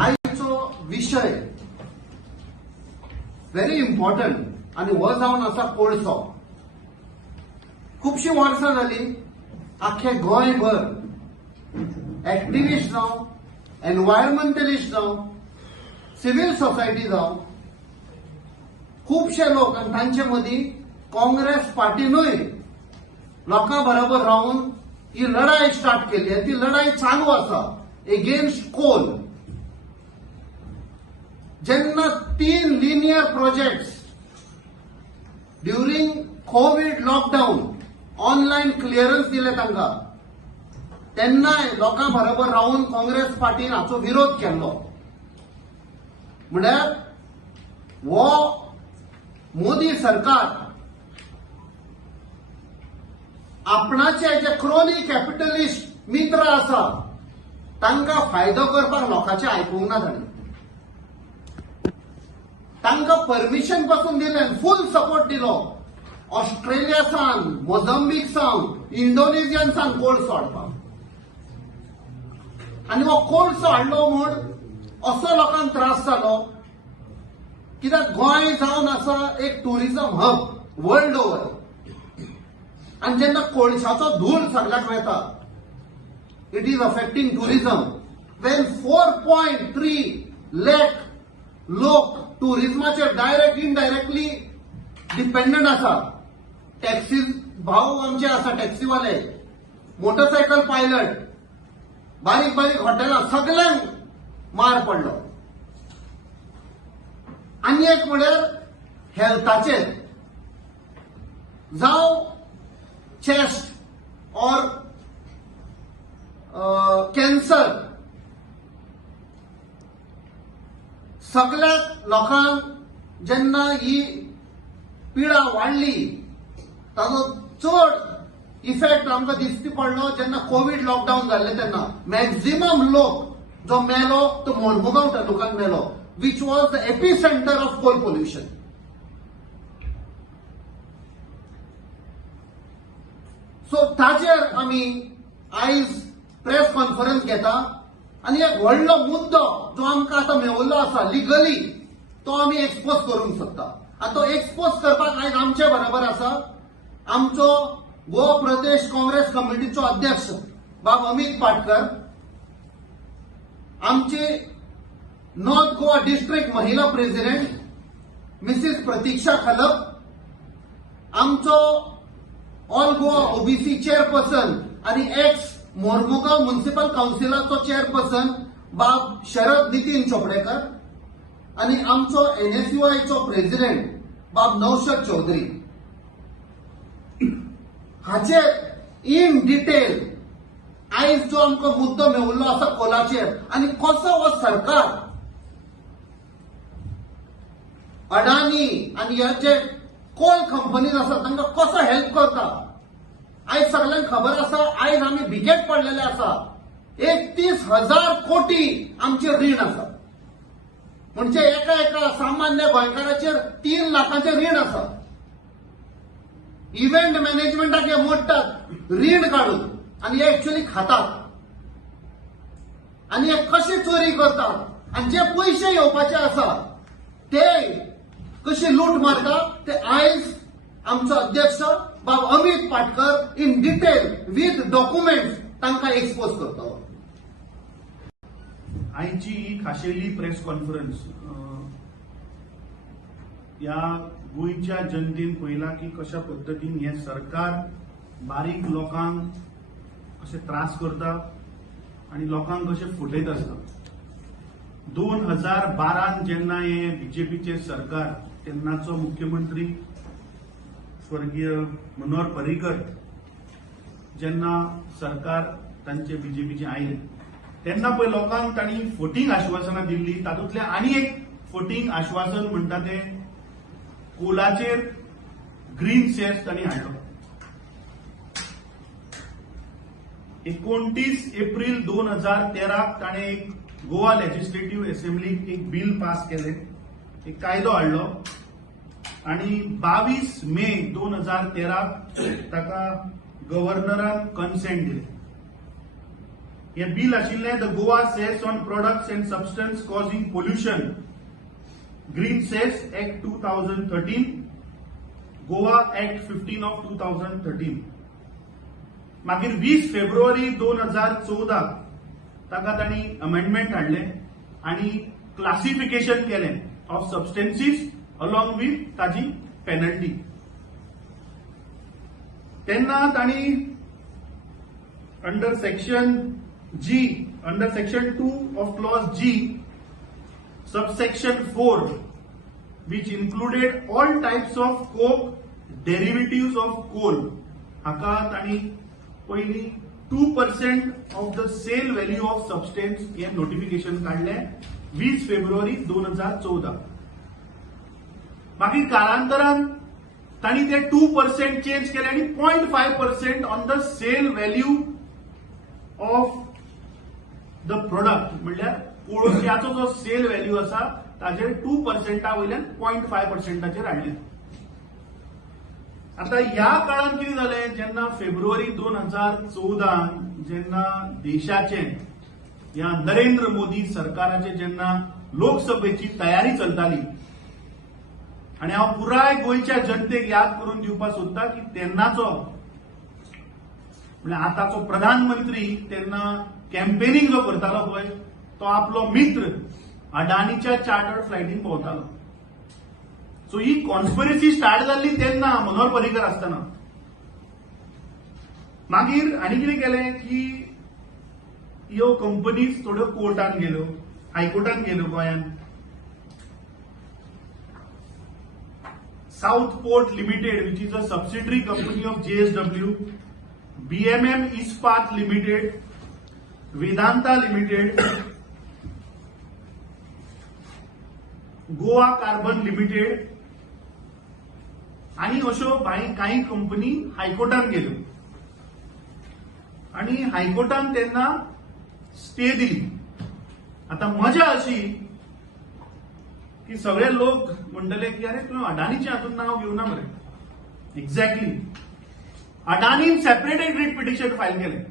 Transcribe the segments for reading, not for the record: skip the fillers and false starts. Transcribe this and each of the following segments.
आयचो विषय very important आणि हो जावन आसा कोळसो. खूबशीं वर्सां जाली आख्खे गोंयभर एक्टिव्हिस्ट जावं, एन्व्हायरमेंटलिस्ट जावं, सिव्हिल सोसायटी जावं, खूबशे लोक आनी तांचे मदीं काँग्रेस पार्टीनूय लोकां बरोबर रावन ही लढाई स्टार्ट केली आनी ती लढाई चालू आसा एगेन्स्ट कोल. जेन्ना 3 linear projects during Covid lockdown online clearance दिले तांकां, तेन्नाय लोकां बरोबर रावन काँग्रेस पार्टीन हाचो विरोध केल्लो. म्हळ्यार हो मोदी सरकार आपणाचे जे क्रोनी कॅपिटलिस्ट मित्र आसा तांकां फायदो करपाक लोकांचे आयकूंक ना तांणी. तांकां परमिशन पासून दिलें, फुल सपोर्ट दिलो. ऑस्ट्रेलिया सावन, मोझांबीक सावन, इंडोनेशियान सावन कोळसो हाडपाक. आनी हो कोळसो हाडलो म्हूण असो लोकांक त्रास जालो कित्याक गोंय जावन आसा एक टुरिझम हब वर्ल्ड ओव्हर. आनी जेन्ना कोळशाचो धूळ सगळ्याक वता, it is affecting tourism. Wien 4.3 lakh लोक टुरिझमाचेर डायरेक्ट इनडायरेक्टली डिपेंडंट आसा. टॅक्सी भाऊ आमचे आसा, टॅक्सीवाले, मोटरसायकल पायलट, बारीक बारीक हॉटेलां, सगळ्यांक मार पडलो. आनी एक म्हळ्यार हेल्थाचेर, जावं चेस्ट और कॅन्सर, सगळ्या लोकांक जेन्ना ही पिडा वाडली ताचो चड इफेक्ट आमकां दिसती पडलो जेन्ना कोविड लॉकडाऊन जाल्ले तेन्ना. मॅक्झिमम लोक जो मेलो तो मोरमुगांव तालुक्यात मेलो, which was the epicentre of coal pollution. So ताचेर आमी आयज प्रेस कॉन्फरन्स घेता आनी एक व्हडलो मुद्दो जो आमकां आतां मेवल्लो आसा लिगली तो आमी एक्सपोज करूंक सोदता. आनी तो एक्सपोज करपाक आयज आमचे बरोबर आसा आमचो गोवा प्रदेश काँग्रेस कमिटीचो अध्यक्ष बाब अमित पाटकर, आमची नॉर्थ गोवा डिस्ट्रिक्ट महिला प्रेसिडेंट मिसेस प्रतीक्षा खलप, आमचो ऑल गोवा ओबीसी चेअरपर्सन आणि एक्स मोरमुगांव म्युनिसिपल काउन्सिलाचो चेअरपर्सन बाब शरद नितीन चोपडेकर आणि आमचो एनएसयूआयचो प्रेसिडेंट बाब नौशद चौधरी. हाचेर इन डिटेल आयज जो आमकां मुद्दो मेवल्लो आसा कोलाचेर आनी कसो हो सरकार अडानी आनी ह्या जे कोल कंपनीज आसा तांकां कसो हेल्प करता. आयज सगळ्यांक खबर आसा आयज आमी भिकेक पडलेले आसा. 31,000 कोटी आमचे रीण आसा. म्हणजे एका सामान्य गोंयकाराचेर 3 लाखांचे रीण आसा. इव्हेंट मॅनेजमेंटाक हे मोडटात रीण काढून आणि हे एक्च्युअली खातात आणि हे कशी चोरी करतात आणि जे पैसे येवपाचे आसा ते कशी लूट मारता ते आयज आमचो अध्यक्ष बाब Amit Patkar in detail with documents तांकां एक्सपोज करता. आयची ही खाशेली प्रेस कॉन्फरन्स या गोंयच्या जनतेन पळयला की कशा पद्दतीन हे सरकार बारीक लोकांक कशे त्रास करता आणि लोकांक कशे फटयत आसता. 2012 जेन्ना हे बीजेपीचे सरकार तेन्नाचो मुख्यमंत्री स्वर्गीय मनोहर पर्रीकर जेन्ना सरकार तांचे बीजेपीचे आयले तेन्ना पळय लोकांक तांणी फटींग आश्वासनां दिल्ली. तातूंतले आनी एक फटींग आश्वासन म्हणटा ते कोलाचेर ग्रीन सेस तांणी हाडलो. 29 एप्रिल 2013 ताणें एक गोवा लेजिस्लेटिव्ह असेंब्लीक एक बिल पास केलें, एक कायदो हाडलो आणि 22 मे 2013 ताका गव्हर्नरान कन्सेंट दिले. हे बिल आशिल्लें the Goa cess on products and substance causing pollution, green cess act 2013, Goa act 15 of 2013. मागीर 20 फेब्रुवारी 2014 ताका तांणी अमेंडमेंट हाडले आनी क्लासिफिकेशन केलें ऑफ सबस्टेन्सीस अलॉंग विथ ताजी पेनल्टी. तेन्ना तांणी under section 2 of clause G, subsection 4, which included all types of coke derivatives of coal, हाका तांणी पयली 2% of the sale value of substance हे नोटिफिकेशन काढलें 20 फेब्रुवारी 2014. मागीर कालांतरान तांणी ते 2% चेंज केले आनी 0.5% on the sale value of the product, म्हणल्यार कोळशाचो जो सेल व्हॅल्यू आसा ताचेर 2% वयल्यान 0.5% हाडले. आता ह्या काळात कितें जालें, जेन्ना फेब्रुवारी 2014 जेन्ना देशाचे ह्या नरेंद्र मोदी सरकाराचे जेन्ना लोकसभेची तयारी चलताली, आणि हांव पुराय गोंयच्या जनतेक याद करून दिवपाक सोदता की तेन्नाचो म्हणजे आताचो प्रधानमंत्री तेन्ना कॅम्पेनिंग जो करतालो पळय तो आपलो मित्र अडानीच्या चार्टर्ड फ्लायटीन भोंवतालो. सो ही कॉन्स्पिरसी स्टार्ट जाल्ली तेन्ना मनोहर पर्रीकर आसतना. मागीर आनी कितें केलें की ह्यो कंपनीज थोड्यो कोर्टान गेल्यो, हायकोर्टान गेल्यो गोंयांत. South Port Limited, which is a subsidiary company of JSW, BMM Ispat Limited, Vedanta Limited, Goa Carbon Limited, आणि अश्यो काही कंपनी हायकोर्टान गेल्यो आणि हायकोर्टान तेन्ना स्टे दिली. आता मजा अशी की सगळे लोक म्हणटले की अरे तुवें अडानीचे हातून नाव घेवं ना मरे. एक्झॅक्टली अडानीन सेपरेटेड रिट पिटिशन फायल केलें.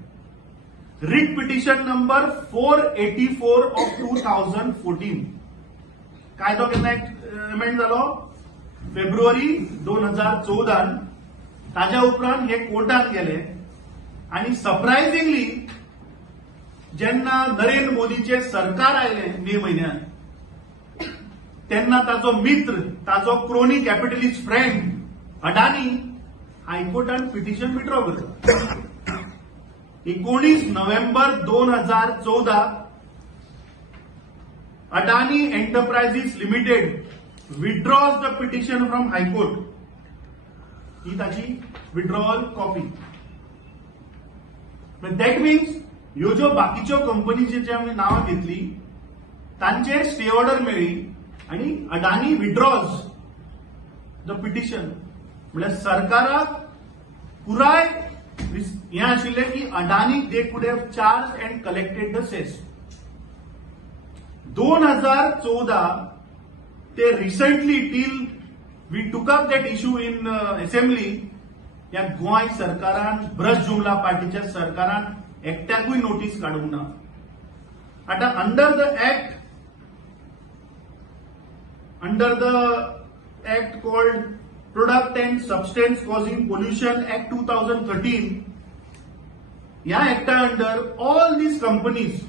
Writ petition number 484 of 2014. कायदो केन्ना अमेंड जालो फेब्रुवारी 2014. ताज्या उपरांत हे कोर्टान गेले आणि सरप्रायझिंगली जेन्ना नरेंद्र मोदीचे सरकार आयले मे म्हयन्यात, तेन्ना ताचो मित्र, ताचो क्रोनी कॅपिटलिस्ट फ्रेंड अडानी हायकोर्टान पिटिशन विड्रॉ करता. 19 November 2014 Adani Enterprises Limited withdraws the petition from high court. ही ताची विड्रॉवल कॉपी. दॅट मीन्स ह्यो ज्यो बाकीच्यो कंपनीची आमी नांवां घेतली तांचेर स्टे ऑर्डर मेळ्ळी आणि अडानी विड्रॉज द पिटिशन. म्हणजे सरकाराक पुराय हे आशिल्लें की Adani they could have charge and collected the cess. 2014 ते recently till we took up that issue in assembly, या गोंय सरकारान ब्रश जुमला पार्टीच्या सरकारान एकट्याकूय नोटीस काडूंक ना. आता under the act called Product and Substance Causing Pollution Act 2013, या acta under all these companies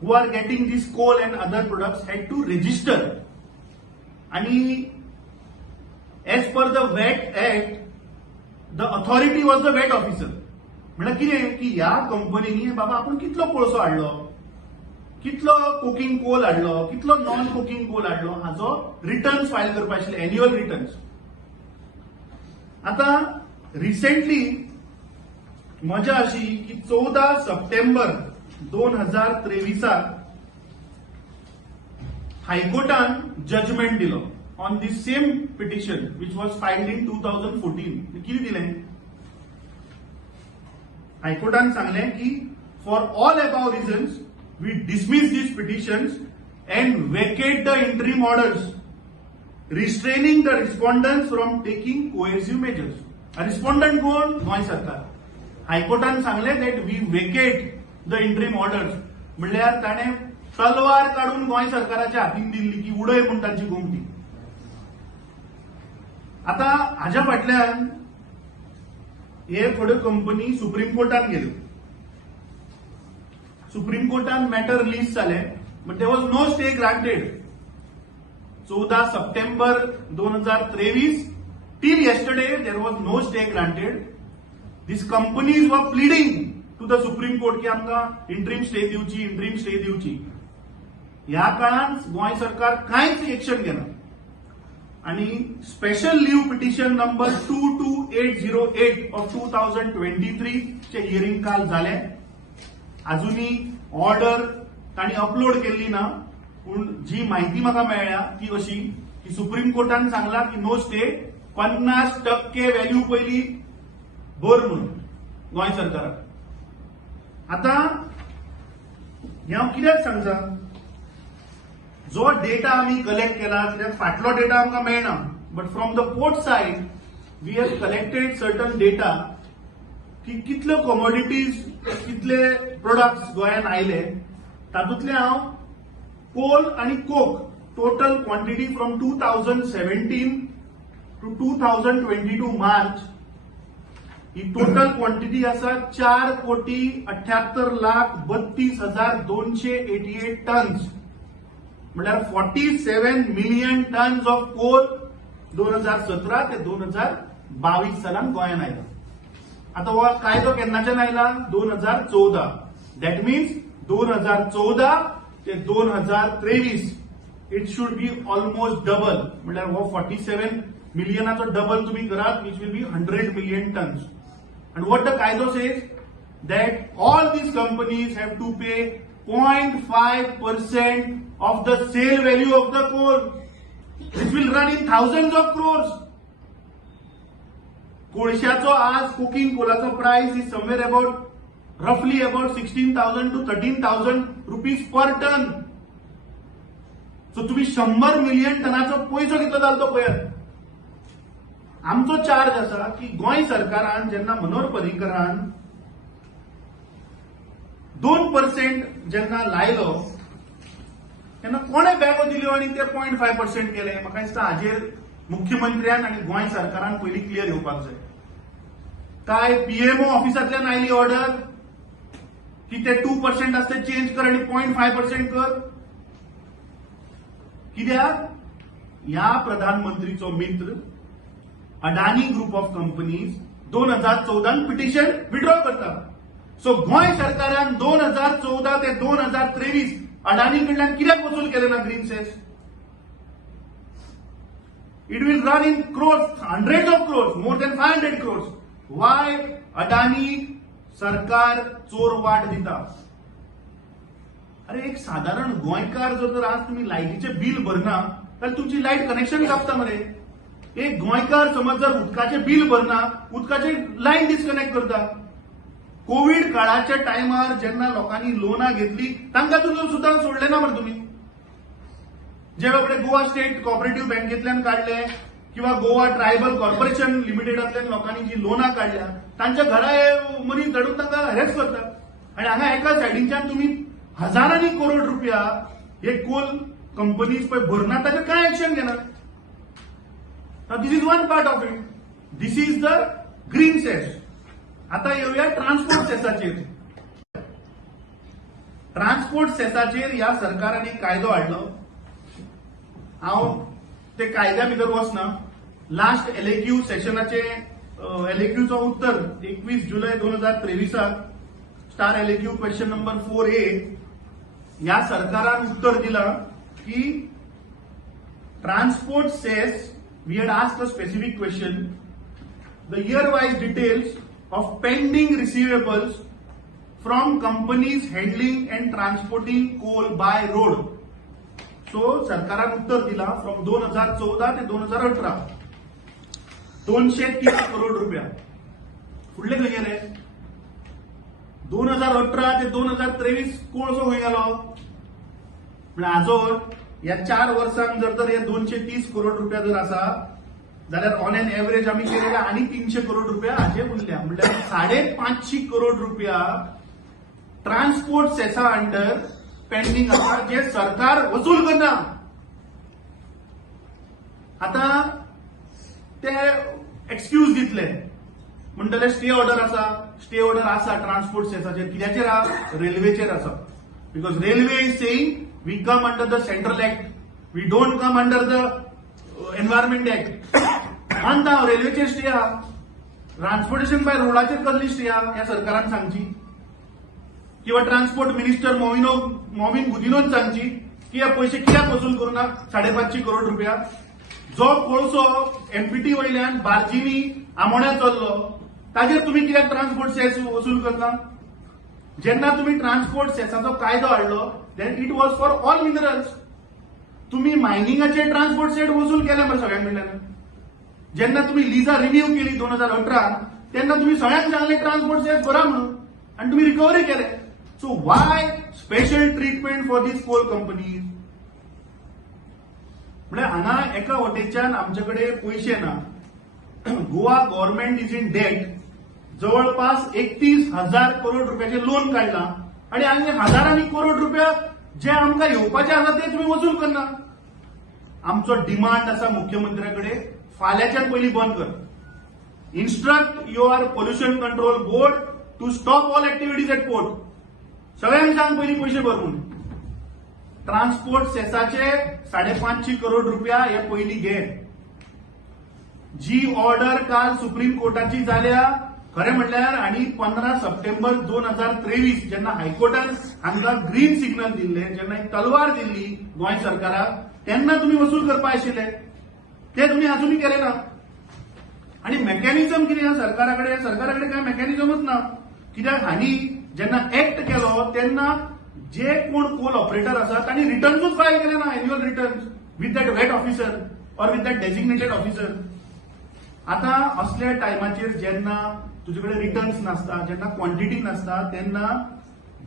who are getting this coal and other products had to register. आणि as per the VAT Act, the authority was the VAT officer. म्हणजे कितें की ह्या कंपनीनी बाबा आपण कितलो कोळसो हाडलो, कितलो कुकिंग कोल हाडलो, कितलो नॉन कुकिंग कोल हाडलो, हाचो रिटर्न्स फायल करपाक आशिल्ले, एन्युअल रिटर्न्स. आता रिसेंटली मजा अशी की 14 सप्टेंबर 2023 हायकोर्टान जजमेंट दिलो on the same petition which was filed in 2014. कितें दिलें, हायकोर्टान सांगलें की for all above reasons we dismiss these petitions and vacate the interim orders restraining the respondents from taking coercive measures. A respondent कोण? गोंय सरकार. हायकोर्टान सांगले that we vacate the interim orders म्हणल्यार ताणे तलवार काढून गोंय सरकाराच्या हातीन दिल्ली की उडय म्हूण तांची घुमटी. आता हाच्या फाटल्यान हे थोड्यो कंपनी सुप्रीम कोर्टान गेल्यो. सुप्रीम कोर्टान मॅटर रिलीज जाले but there was no stay granted. 14 September 2023 till yesterday there was no stay granted. These companies were pleading to the Supreme Court की आमकां इंट्रीम स्टे दिवची. ह्या काळात गोंय सरकार कांयच एक्शन घेना आणि special leave petition number 22808 of 2023 चे हियरिंग काल जाले. अजूनही ऑर्डर तांणी अपलोड केल्ली ना, पूण जी माहिती म्हाका मेळ्ळ्या ती अशी की सुप्रीम कोर्टान सांगला की नो स्टे, 50% व्हॅल्यू पयली भर म्हणून गोंय सरकाराक. आता हांव कित्याक सांगता, जो डेटा आम्ही कलेक्ट केला कित्याक फाटलो डेटा आमकां मेळना, but from the port side we have collected certain data की कितल्यो कमोडिटीज कितले प्रोडक्ट्स गोंयांत आयले. तातूंतले हांव कोल आणि coke total quantity from 2017 to 2022 March ही टोटल क्वांटिटी आसा 4,78,32,288 टन्स, म्हळ्यार 47 मिलियन टन्स ऑफ कोल 2017 ते 2022 सालान गोंयांत आयला. आता हो कायदो केन्नाच्यान आयला? 2014. दॅट मीन्स 2014 ते 2023 it should be almost double. म्हळ्यार हो 47 मिलियनाचो डबल तुम्ही करात, which will be 100 million tonnes. And what the Kaido says that all these companies have to pay 0.5% of the sale value of the coal, which will run in thousands of crores. कोळशाचो आज cooking कोलाचो price is somewhere about रफली about 16,000 to 13,000 rupees per ton. So तुम्ही 100 million टनाचो पयसो कितलो जालो तो पळयात. आमचो चार्ज असा की गोंय सरकारान जेन्ना मनोहर पर्रीकरान 2% जेन्ना लायलो तेन्ना कोणे बॅगो दिल्यो आणि ते 0.5% केले. म्हाका दिसता हाजेर मुख्यमंत्र्यान आणि गोंय सरकारान पयली क्लियर येवपाक जाय. काय पीएमओ ऑफिसांतल्यान आयली ऑर्डर की ते 2% आसता चेंज कर आणि 0.5% कर. कित्याक ह्या प्रधानमंत्रीचो मित्र Adani group of companies 2014 petition withdraw करता. सो गोंय सरकारान 2014 ते 2023 अडानी कडल्यान कित्याक वसूल केले ना green cess? It will run in crores, hundreds of crores, more than 500 क्रोर्स. वाय अडानी सरकार चोर वाट दिता? अरे एक साधारण गोंयकार जर आज तुम्ही लायटीचे बिल भरना जाल्यार तुमची लाईट कनेक्शन कापता मरे. एक गोंयकार समज जर उदकाचे बिल भरना, उदकाचे लाईन डिस्कनेक्ट करता. कोविड काळाच्या टायमार जेन्ना लोकांनी लोना घेतली तांकां तुमी सुद्दां सोडले ना मरे तुम्ही. जे बाबडे गोवा स्टेट कॉपरेटिव्ह बँकेतल्यान काढले किंवा गोवा ट्रायबल कॉर्पोरेशन लिमिटेडांतल्यान लोकांनी जी लोना काढल्या तांच्या घरा मनीस धाडून तांकां हॅरेस करता. आणि हांगा एका सायडींच्यान तुम्ही हजारांनी करोड रुपया हे कोल कंपनीज पळय भरना, ताचेर कांय एक्शन घेना. This is one part of it. This is the green cess. आता येऊया ट्रान्सपोर्ट सेसाचेर. ट्रान्सपोर्ट सेसाचेर ह्या सरकारान एक कायदो हाडलो. हांव ते कायद्या भितर वचना. लास्ट एलएक्यू सेशनाचे एलएक्यूचो उत्तर 21 जुलै 2023 star LAQ question number 4A ह्या सरकारान उत्तर दिला की transport cess we had asked a specific question. The year-wise details of pending receivables from companies handling and transporting coal by road. So, सरकारान उत्तर दिला फ्रॉम 2014 ते 2018 230 करोड रुपया. फुडले खंय गेले? 2018 ते 2023 कोळसो खंय गेलो? म्हणजे आजोर या 4 वर्षांक जर तर हे 230 करोड रुपया जर आसा जाल्यार ऑन एन एव्हरेज आम्ही केलेल्या आणि 300 करोड रुपया हाचे उरल्या. म्हणजे 550 करोड रुपया ट्रान्सपोर्ट सेसा अंडर पेंडिंग आसा जे सरकार वसूल करना. आता ते एक्सक्यूज दितले म्हणटले स्टे ऑर्डर आसा ट्रान्सपोर्ट सेसाचेर. कित्याचेर आसा? रेल्वेचेर आसा. Because railway is saying we come under the central act, we don't come under the environment act. मानता हांव रेल्वेचेर स्टे आहा, ट्रान्सपोर्टेशन बाय रोडाचेर कसली स्टे आहा ह्या सरकारान सांगची, किंवा ट्रान्सपोर्ट मिनिस्टर मोविन गुदिनोन सांगची की हे पयशे कित्याक वसूल करूना 550 करोड रुपया. जो कोळसो एमपीटी वयल्यान बार्जीनी आमोण्यात चल्लो ताजेर तुम्ही कित्याक ट्रान्सपोर्ट सेस वसूल करना? जेन्ना तुम्ही ट्रान्सपोर्ट सेसाचो कायदो हाडलो then it was for all minerals. तुम्ही मायनिंगाचे ट्रान्सपोर्ट सेस वसूल केले मरे सगळ्यांक कडल्यान. जेन्ना तुम्ही लिजा रिन्यू केली 2018 तेन्ना तुम्ही सगळ्यांक सांगले ट्रान्सपोर्ट सेस भरा म्हणून आणि तुम्ही रिकव्हरी केले. So why special treatment for these coal companies? म्हणजे हांगा एका वटेच्यान आमचे कडेन पयशे ना. Goa government is in debt. जवळपास 31,000 करोड रुपयाचे लोन काढला आणि आनी हजारांनी करोड रुपया जे आमकां येवपाचे आसा ते तुम्ही वसूल करना. आमचो डिमांड आसा मुख्यमंत्र्याकडे, फाल्यांच्यान पयलीं बंद कर. Instruct your pollution control board to stop all activities at port. सगळ्यांक सांग पयलीं पयशे भर म्हणून. ट्रान्सपोर्ट सेसाचे 550 करोड रुपया हे पयलीं घे. जी ऑर्डर काल सुप्रीम कोर्टाची जाल्या खरें म्हणल्यार आनी 15 सप्टेंबर 2023 जेन्ना हायकोर्टान हांकां ग्रीन सिग्नल दिल्ले, जेन्ना एक तलवार दिल्ली गोंय सरकाराक, तेन्ना तुम्ही वसूल करपाक आशिल्ले. ते तुम्ही अजूनही केले ना. आणि मेकॅनिझम कितें आसा सरकाराकडे काय मेकॅनिझमच ना. कित्याक हांणी जेन्ना एक्ट केलो तेन्ना जे कोण कोल ऑपरेटर आसा तांणी रिटर्न्सूच फायल केले ना, annual returns with that wait officer or with that designated officer. आता असल्या टायमाचेर जेन्ना तुजे कडेन रिटर्न्स नासता, जेन्ना क्वांटिटी नासता, तेन्ना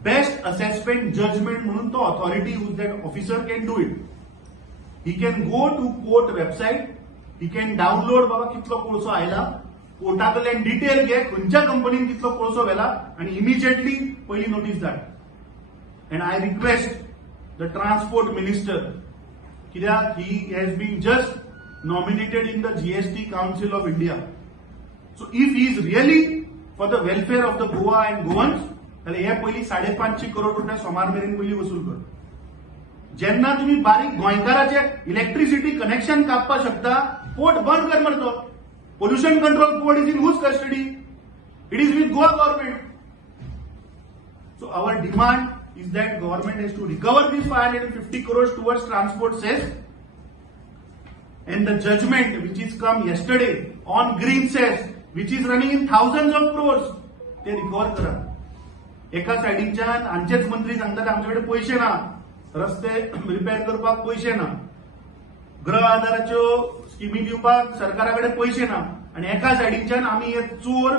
बेस्ट असेसमेंट जजमेंट म्हणून तो authority use that officer can do it. He can go two port website, he can download बाबा कितलो कोळसो आयला, पोर्टाकडल्यान डिटेल घे खंयच्या कंपनीन कितलो कोळसो व्हेला आणि इमिजिएटली पयली नोटीस धाड. And I request the transport minister, कित्याक ही has been just nominated in the GST Council of India. So if he is really for the welfare of the Goa and Goans, then हे पयली 550 करोड रुपया सोमार मेरेन पयली वसूल कर. जेन्ना तुम्ही बारीक गोंयकाराचे इलेक्ट्रिसिटी कनेक्शन कापपाक शकता, पोर्ट बंद कर मरतो. Pollution control board is in whose custody? It is with Goa government. So our demand is that government has to recover these 550 crores towards transport cess. And the judgment which is come yesterday on green cess, which is running in thousands of crores, ते recover करा. एका सायडीच्यान आमचेच मंत्री सांगतात आमच्याकडे पैसे ना, रस्ते रिपेअर करपाक पैसे ना, गृह आधाराच्यो स्किमी दिवपाक सरकाराकडे पैसे ना, आणि एका सायडीच्यान आम्ही हे चोर,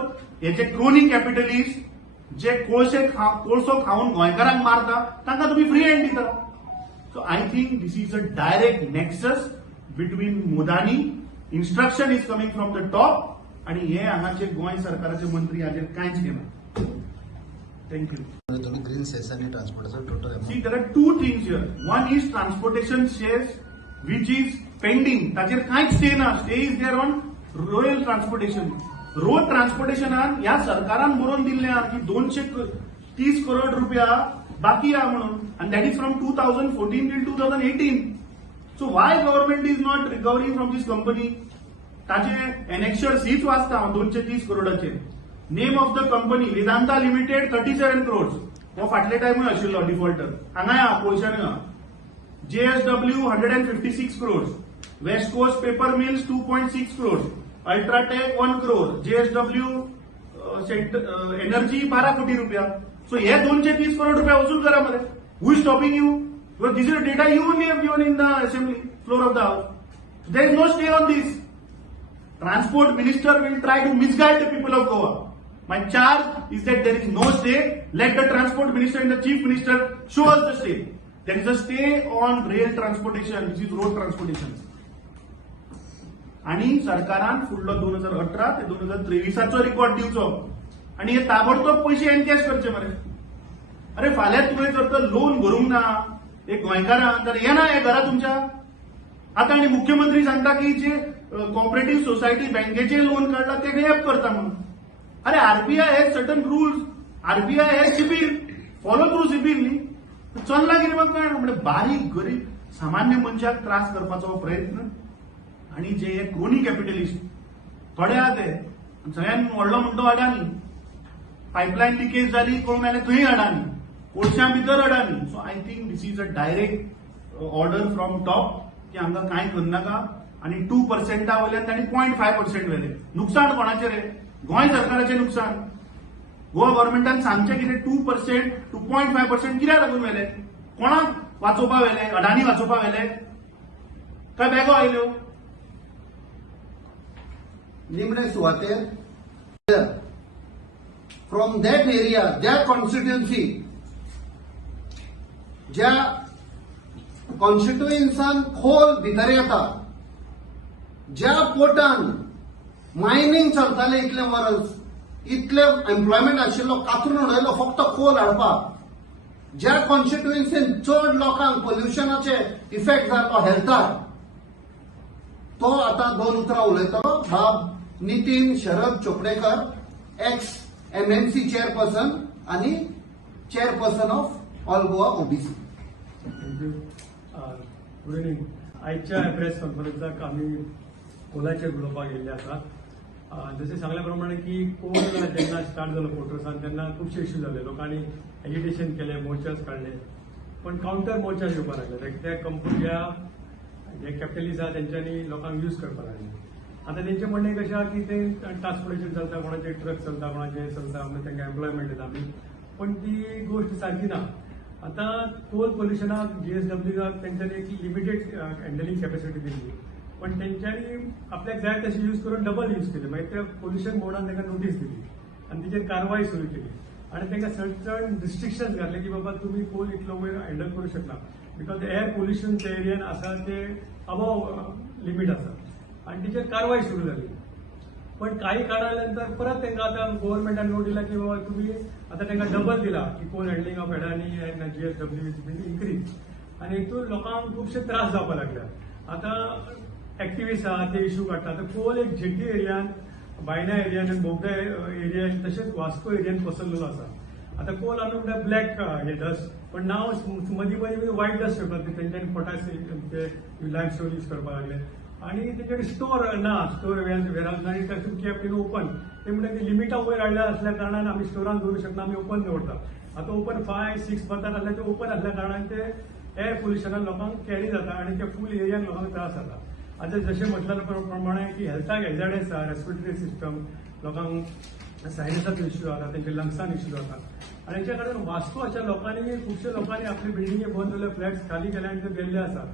हेचे क्रोनी कॅपिटलिस्ट जे कोळसो खाऊन गोंयकारांक मारता तांकां तुम्ही फ्री हँड दिता. So I think this is a direct nexus between Modani. Instruction is coming from the top, आणि हे हांगाचे गोंय सरकाराचे मंत्री हाजेर कांयच केना. थँक्यू. तुम्ही ग्रीन सेस आणि transportation total. See, there are two things here. One is transportation shares which is pending. ताजेर कांयच स्टे ना. Stay is there on royal transportation. Road ट्रान्सपोर्टेशनान ह्या सरकारान बरोवन दिल्ले आहा की 230 करोड रुपया बाकी आहा म्हणून, and that is from 2014 till 2018. So why government is not recovering from this company? ताचे एनेक्शर सीच वाचता 230 करोडाचे. Name of the company Vedanta limited 37 crores. हो फाटले टायमूय आशिल्लो डिफॉल्टर. हांगाय आहा पयशांनी आहा. JSW 156 crores. West coast paper mills 2.6 crores. UltraTech 1 crore. JSW energy 12 कोटी रुपया. सो हे 230 करोड रुपया वसूल करा मरे. Who is stopping you? Because this is the data you only have given in the assembly floor of the house. There is no stay on this. Transport minister will try to misguide the people of Goa. My charge is that there is no stay. Let the transport minister and the chief minister show us the stay. There is a stay on rail transportation, which is road transportation. आणि सरकारान फुडलो 2018 ते 2023 record दिवचो आणि हे ताबडतोब पैसे encash करचे मरे. अरे फाल्यां तुवें जर तर लोन भरूंक ना एक गोंयकारांक तर येना हे घरा तुमच्या. आता आणि मुख्यमंत्री सांगता की जे कॉपरेटिव्ह सोसायटी बँकेचे लोन काढला ते गॅप करता म्हणून. अरे आरबीआय हे सर्टन रूल्स, आरबीआय हे सिबील फॉलो थ्रू सिबील न्ही. चल्ला कितें म्हाका कळना. म्हणजे बारीक गरीब सामान्य मनशाक त्रास करपाचो प्रयत्न आणि जे हे क्रोनी कॅपिटलिस्ट थोडे आहा ते सगळ्यात व्हडलो म्हणतो अडानी. पायपलायन लिकेज जाली कळून आयलें थंय अडानी, कोळश्या भितर Adani. So I think this is a direct order from top की हांगा कांय करनाका आणि 2% वयल्यान तांणी 0.5% व्हेले. नुकसाण कोणाचें रे? गोंय सरकाराचें नुकसाण. गोवा गव्हर्नमेंटान सांगचें कितें 2% to 0.5% कित्याक लागून व्हेले? कोणाक वाचोवपा व्हेले? अडानी वाचोवपा व्हेले काय बॅगो आयल्यो? निमणे सुवातेर फ्रॉम दॅट एरिया, ज्या कॉन्स्टिट्युएन्सी, ज्या कॉन्स्टिट्युएन्सान खोल भितर येता, ज्या पोर्टान मायनिंग चलतालें इतले वर्स, इतले एम्प्लॉयमेंट आशिल्लो कातरून उडयलो फक्त खोल हाडपाक, ज्या कॉन्स्टिट्युएन्सीन चड लोकांक पोल्युशनाचे इफेक्ट जालो हेल्थाक, तो आता 2 उतरां उलयतलो. बाब Nitin Sharad Chopdekar, ex MMC chairperson आणि chairperson of all Goa OBC. Thank you. Good evening. आयच्या प्रेस कॉन्फरन्साक आमी कोलाचेर उलोवपाक गेल्ले आसात. जशें सांगल्या प्रमाणे की कोल जेन्ना स्टार्ट जालो पोर्टसांत तेन्ना खुबशे इश्यू जाले. लोकांनी एजिटेशन केले, मोर्चास काडले, पण काउंटर मोर्चास येवपाक लागले. त्या कंपन्या जे कॅपिटलिस्ट आहा तेंच्यांनी लोकांक यूज करपाक लागले. आता तेंचें म्हणणें कशें आहा की ते ट्रान्सपोर्टेशन चलता, कोणाचे ट्रक चलता, कोणाचे चलता, म्हणजे तांकां एम्प्लॉयमेंट दिता आमी, पण ती गोष्ट सारकी ना. आता कोल पोल्युशनाक जीएसडब्ल्यूक तेंच्यांनी एक लिमिटेड हँडलिंग कॅपॅसिटी दिल्ली, पण तेंच्यांनी आपल्याक जाय तशें यूज करून डबल यूज केले. मागीर त्या पोल्युशन बोर्डान तांकां नोटीस दिली आनी तेचेर कारवाय सुरू केली आनी तांकां सर्टन रिस्ट्रिक्शन्स घातले की बाबा तुमी कोल इतलो वयर हँडल करूंक शकना, बिकॉज एअर पोल्युशन त्या एरियान आसा ते अबाव लिमीट आसा आनी तेचेर कारवाय सुरू जाली. पण काही काळानंतर परत तांकां आतां गव्हर्नमेंटान नोट दिला की बाबा तुम्ही आता तांकां डबल दिला की coal handling of Adani and JSW is been increase आनी हितून लोकांक खुबशे त्रास जावपाक लागल्या. आता एक्टिविस्ट आहा ते इश्यू काडटा. आता कोल एक जेटी एरियान, बायना एरियान आनी बोगदा एरियान तशेंच वास्को एरियान पसरलेलो आसा. आता कोल आमी म्हणटा ब्लॅक हे डस्ट, पण नाव मदीं मदीं व्हायट डस्ट येवपाक तेंच्यांनी पोटास लायफ स्टोर यूज करपाक लागले आणि तेच्याकडे स्टोर ना, स्टोर वेअरहाऊस आणि तातूंत कॅप इन ओपन ते म्हणजे लिमिटा वयर हाडल्या असल्या कारणान आमी स्टोरान दवरूंक शकना, आमी ओपन दवरता. आता ओपन 5-6 बतात आसल्या ते ओपन असल्या कारणान ते एअर पोल्युशनान लोकांक कॅरी जाता आणि त्या फूल एरियान लोकांक त्रास जाता. आता जशें म्हटल्या प्रमाणे की हेल्थाक हॅजार्डस आहा, रेस्पिरेटरी सिस्टम, लोकांक सायनसाचो इश्यू जाता, तेंचे लंग्सान इश्यू जाता आणि हेच्या कारण वास्को अशा लोकांनी खुबशे लोकांनी आपले बिल्डिंगे बंद जाल्ले, फ्लॅट्स खाली केले आणि ते गेल्ले आसा.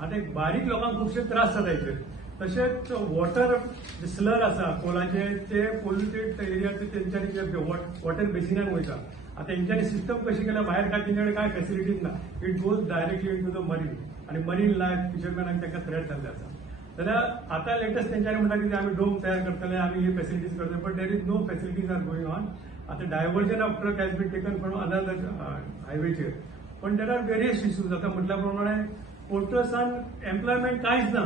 आता एक बारीक लोकांक खुबशे त्रास जाता हेचेर. तशेंच वॉटर जे स्लर आसा कोलाचे ते पोल्युटेड एरियाचे तेंच्यांनी वॉटर बेसिनान वयता. आता तेंच्यांनी सिस्टम कशी केल्या भायर काय तेंच्याकडे काय फॅसिलिटीज ना, it goes directly into the marine आणि मरीन लायफ फिशरमॅनांक तांकां थ्रेट जाल्ले आसा. जाल्यार आता लेटस्ट तेंच्यांनी म्हणटा की आमी डोम तयार करतले, आमी हे फॅसिलिटीज करतले, but there is no facilities are going on. आता diversion of truck has been taken from other हायवेचेर, पण देर आर वेरियस इश्यूज. आता म्हटल्या प्रमाणे पोर्टसान एम्प्लॉयमेंट कांयच ना.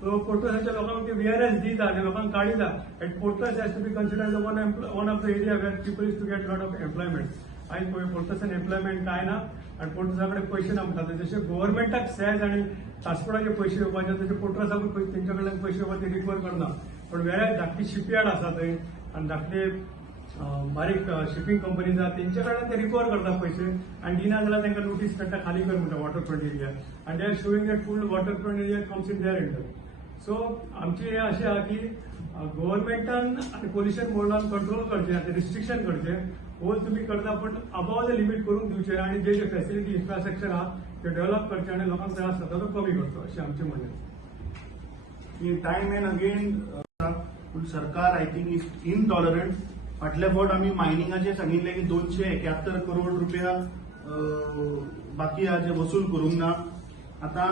सो पोर्टसाच्या लोकांक VRS दिता आनी लोकांक काडिता. At ports has to be considered one of the area where people is to get lot of employment. आयज पोर्टसान एम्प्लॉयमेंट काय ना आनी पोर्टसा कडेन पयशे ना म्हणटा. जशे गव्हर्नमेंटाक सेज आनी ट्रान्सपोर्टाचे पयशे येवपाचे तशे पोर्टसाक तेंच्या कडल्यान पयशे येवपा ते रिकवर करना. पण वेळार धाकटी शिपयार्ड आसा थंय आनी धाकटे बारीक शिपिंग कंपनीज आहा तेंच्या कडल्यान ते रिकवर करता पयशे आनी दिना जाल्यार तांकां नोटीस काडटा खाली कर म्हणटा वॉटर फ्रंट एरिया आनी they are showing that full water front area comes in their under. So आमचे हे अशें आहा की गव्हर्नमेंटान आनी पोल्युशन बोर्डान कंट्रोल करचें आनी रिस्ट्रिक्शन करचें. होल तुमी करता पण अबाव द लिमीट करून दिवचे आनी जे जे फॅसिलिटी इन्फ्रास्ट्रक्चर आहा ते डेव्हलप करचे आनी लोकांक त्रास जाता तो कमी करचो अशें आमचें म्हणणें. टायम एंड अगेन पूण सरकार आय थिंक इज इनटॉलरंट. फाटले फावट आमी मायनिंगाचे सांगिल्ले की 271 करोड रुपया बाकी आहा जे वसूल करूंक ना. आता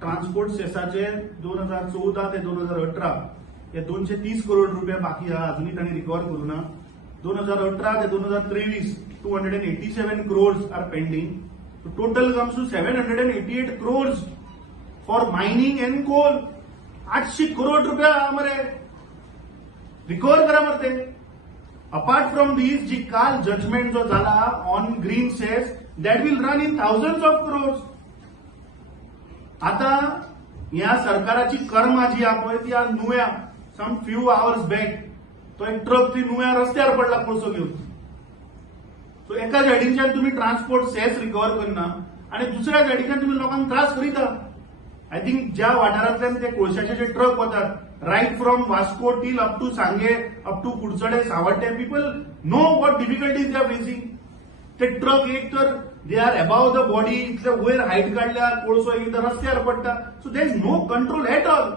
ट्रान्सपोर्ट सेसाचे 2014 ते 2018 हे 230 करोड रुपया बाकी आहा, अजूनही तांणी रिकवर करूं ना. 2018 ते 2023 287 crores are pending. So total comes to 788 crores for mining and coal. 800 crore रुपया मरे रिकवर करा मरते. अपार्ट फ्रॉम दीज जी काल जजमेंट जो झाला on green shares that will run in thousands of crores. आता ह्या सरकाराची कर्मा जी आहा पळय ती आज नुव्या सम फ्यू आवर्स बॅक तो एक ट्रक ती नुव्या रस्त्यार पडला कोळसो घेऊन. सो एका सायडीच्यान तुम्ही ट्रान्सपोर्ट सेस रिकवर करना आणि दुसऱ्या सायडीच्यान तुम्ही लोकांक त्रास करीता. आय थिंक ज्या वाठारांतल्यान ते कोळशाचे जे ट्रक वतात right from Vasco till up to Sanguem up to कुडचडे Savordem people know what difficulties they are facing. ते ट्रक एक तर they are above the body इतले वयर हायट काडल्यार कोळसो एकदा रस्त्यार पडटा. So there is no control at all.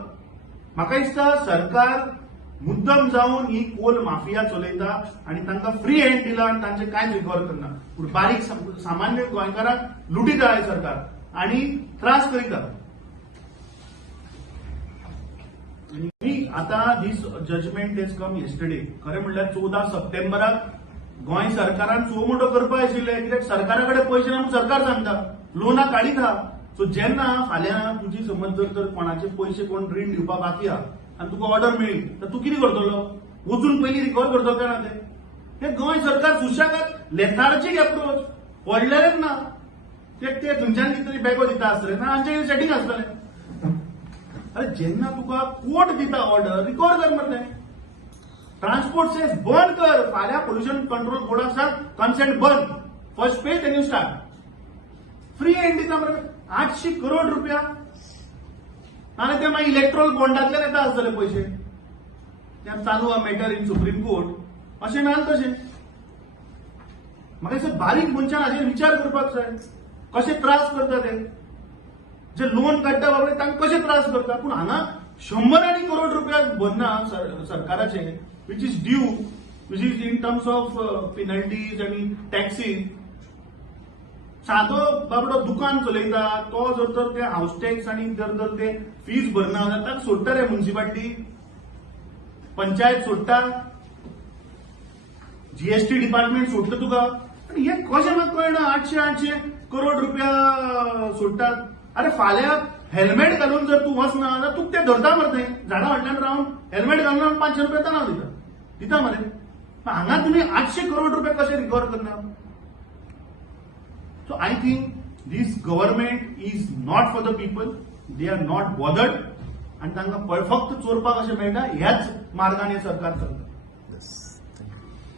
म्हाका दिसता सरकार मुद्दम जावन ही कोल माफिया चलयता आणि तांकां फ्री हँड दिला आणि तांचे कांयच रिकवर करना. पूण बारीक सामान्य गोंयकारांक लुटिता हे सरकार आणि त्रास करीता. आता दीस जजमेंट हेज कम येस्टरडे. खरें म्हणल्यार 14 सप्टेंबराक गोंय सरकारान चो मोठो करपा आशिल्ले कित्याक सरकारा कडेन पयशे ना म्हूण सरकार सांगता लोनां काडीत आहा. सो जेन्ना फाल्यां तुजी समज जर कोणाचे पयशे कोण रीण दिवपा बाकी आहा आनी तुका ऑर्डर मेळ्ळी तर तूं कितें करतलो? वचून पयलीं रिकवर करतलो काय ना ते? हे गोंय सरकार सुशेगाद लेथार्जीक एप्रोच पडलेलेच ना. ते थंयच्यान कितें तरी बॅगो दिता आसतले ना आमचे सेटींग आसतलें. अरे जेन्ना तुका कोर्ट दिता ऑर्डर रिकवर कर मरे. ट्रान्सपोर्ट सेस बंद कर. फाल्यां पोल्युशन कंट्रोल बोर्डाक सांग कन्सेंट बंद. First page then you start. Free hand दिता मरे 800 करोड रुपया. नाल्यार ते मागीर इलेक्ट्रॉल बॉन्डांतल्यान येता आसतले पयशे. ते चालू आहा मॅटर इन सुप्रीम कोर्ट अशें ना तशें. म्हाका दिसता बारीक मनशान हाचेर विचार करपाक जाय. कशे त्रास करता ते जे लोन काडटा बाबा तांकां कशे त्रास करता. पूण हांगा 100 करोड रुपया भरना सरकाराचे which is due which is in terms of penalties आनी टॅक्सीज. सादो बाबडो दुकान चलयता तो जर तर ते हाऊस टॅक्स आनी जर ते फीज भरना जाल्यार ताका सोडटा रे म्युनिसिपालिटी, पंचायत सोडटा, जीएसटी डिपार्टमेंट सोडटा तुका. आनी हे कशें म्हाका कळना 800 करोड रुपया सोडटात. अरे फाल्यां हेल्मेट घालून जर तूं वचना जाल्यार तुका ते धरता मरे. थंय झाडां फाटल्यान रावन हेल्मेट घालून 500 रुपया तनाव दिता मरे. हांगा तुमी 800 करोड रुपया कशे रिकवर करना? So I think this government is not for the people. They are not bothered. आणि तांकां फक्त चोरपाक अशें मेळटा ह्याच मार्गाने सरकार चलता.